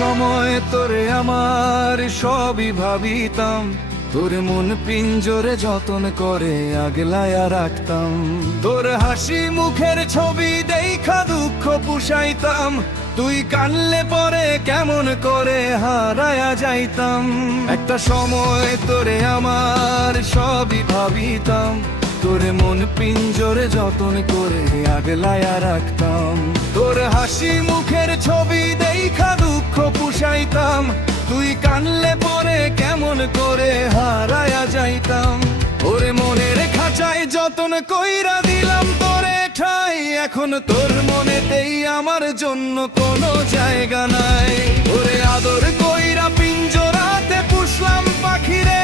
সময় তোরে আমার সবই ভাবিতাম, তোর মন পিঞ্জরে যতন করে আগলায়া রাখতাম। তোর হাসি মুখের ছবি দেখা দুঃখ পুষাইতাম, তুই কানলে পরে কেমন করে হারায়া যাইতাম। একটা সময় তোরে আমার সবই ভাবিতাম, তোর মন পিঞ্জরে যতন করে আগলায়া রাখতাম। তোর হাসি মুখের ছবি দেখা দুঃখ পুষাইতাম, তুই কানলে পরে কেমন করে হারায়া যাইতাম। ওরে মনের খাঁচায় যতন কইরা দিলাম তোরে ঠাই, এখন তোর মনেতেই আমার জন্য কোনো জায়গা নাই। ওরে আদর কইরা পিঞ্জরাতে পুষলাম পাখিরে,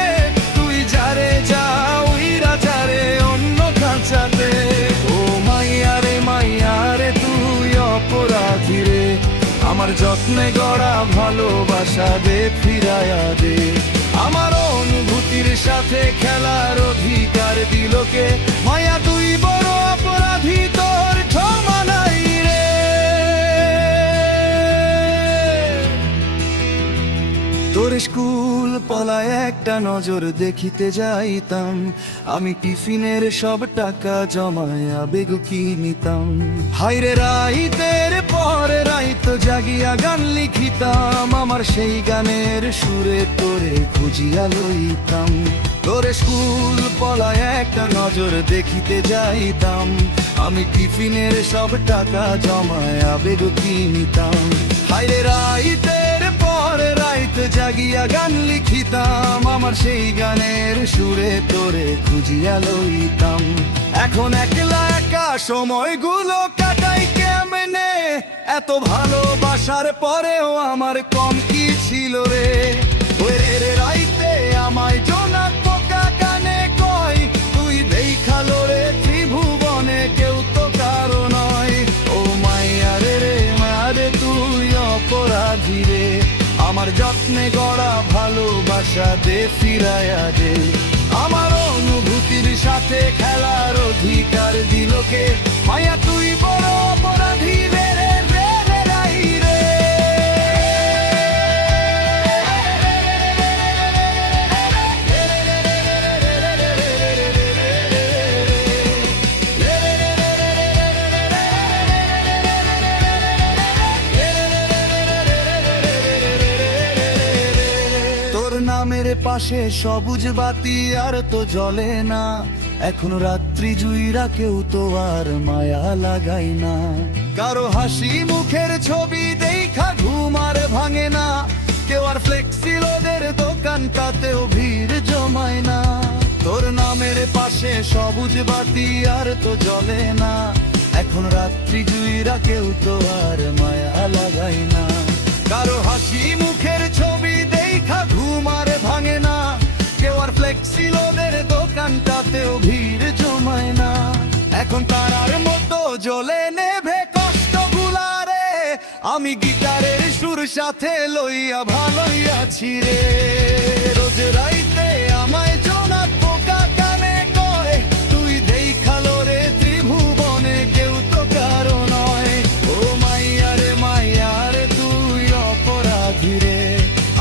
তুই যারে যা উইরা যারে অন্য খাঁচাতে। ও মাইয়ারে মাইয়ারে তুই অপরাধী রে, আমার যত্নে গড়া ভালোবাসা দে ফিরায়া দে। আমার অনুভূতির সাথে খেলার অধিকার দিল কে, মায়া তুই বড় অপরাধী, তোর ক্ষমা নাই রে। তোর স্কুল পলায় একটা নজর দেখিতে যাইতাম, আমি টিফিনের সব টাকা জমায়া বেগ কিনিতাম। হাইরে রাইতের পরে রাইত জাগিয়া গান লিখিতাম, আমার সেই গানের সুরে তোরে খুঁজিয়া লইতাম। তোর স্কুল পলায় একটা নজর দেখিতে যাইতাম, আমি টিফিনের সব টাকা জমায়া বেগ কিনিতাম। হাইরে রাইতের পরে রাইত জাগিয়া গান লিখিতাম, আমার সেই গানের সুরে তোরে খুঁজিয়া লইতাম। এখন একলা একা সময়গুলো কাটাই কেমনে, এত ভালোবাসার পরেও আমার কম কি ছিল রে। ওরে রে রাইতে আমায় জোনাক পোকা কানে কয়, তুই দেখালো রে ত্রিভুবনে কেউ তো কারো নয়। ও মাইয়া রে রে মারে তুই অপরাধী রে, আমার যত্নে গড়া ভালোবাসা দে ফিরায়া দে। আমার অনুভূতির সাথে খেলার অধিকার দিল কে, মায়া তুই বড় অপরাধী রে রে রে রে রাই রে। নামের পাশে সবুজ বাতি আর তো জ্বলে না, এখন রাত্রি জুইরা কেউ তো আর মায়া লাগাই না। কারো হাসি মুখের ছবি দেখা ঘুম আর ভাঙে না, কেউ আর ফ্লেক্সিলোদের দোকানটাতেও ভিড় জমায় না। তোর নামের পাশে সবুজ বাতি আর তো জ্বলে না, এখন রাত্রি জুইরা কেউ তো আর মায়া লাগাই না। কারো হাসি মুখের ছবি দেখা ঘুম আর ভাঙে না, কেউ আর ফ্লেক্সিলোদের দোকানটাতেও ভিড় জমায় না। এখন তারার মতো জ্বলে নেভে কষ্ট গুলারে, আমি গিটারের সুর সাথে লইয়া ভালোই আছি রে। রোজ রাইতে আমায় জোনাক পোকা কানে কয়, তুই দেখালো রে ত্রিভুবনে কেউ তো কারো নয়। ও মাইয়া রে মাইয়া রে তুই অপরাধী রে,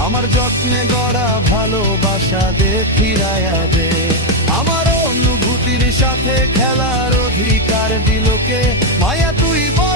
আমার যত্নে গড়া ভালোবাসা দে ফিরায়া দে। আমার অনুভূতির সাথে খেলার অধিকার দিল কে, মায়া তুই বড়